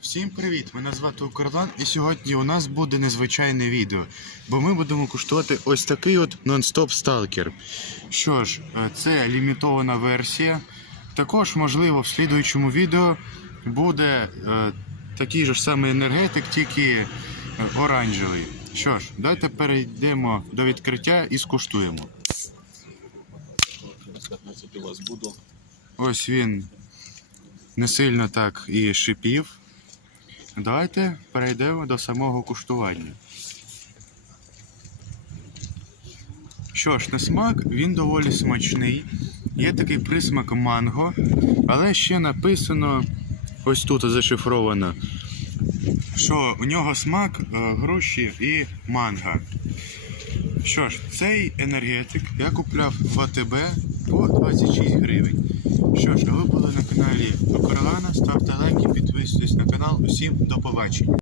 Всім привіт! Мене звати Укрлан, і сьогодні у нас буде незвичайне відео, бо ми будемо куштувати ось такий от нон-стоп сталкер. Що ж, е, це лімітована версія. Також, можливо, в слідуючому відео буде е, такий же самий енергетик, тільки е, оранжевий. Що ж, давайте перейдемо до відкриття і скуштуємо. Ось він не сильно так і шипів. Давайте перейдемо до самого куштування. Що ж, на смак він доволі смачний. Є такий присмак манго, але ще написано ось тут зашифровано, що у нього смак е, груші і манго. Що ж, цей енергетик я купляв в АТБ по 26 гривень. Ставте лайки, підписуйтесь на канал. Усім до побачення.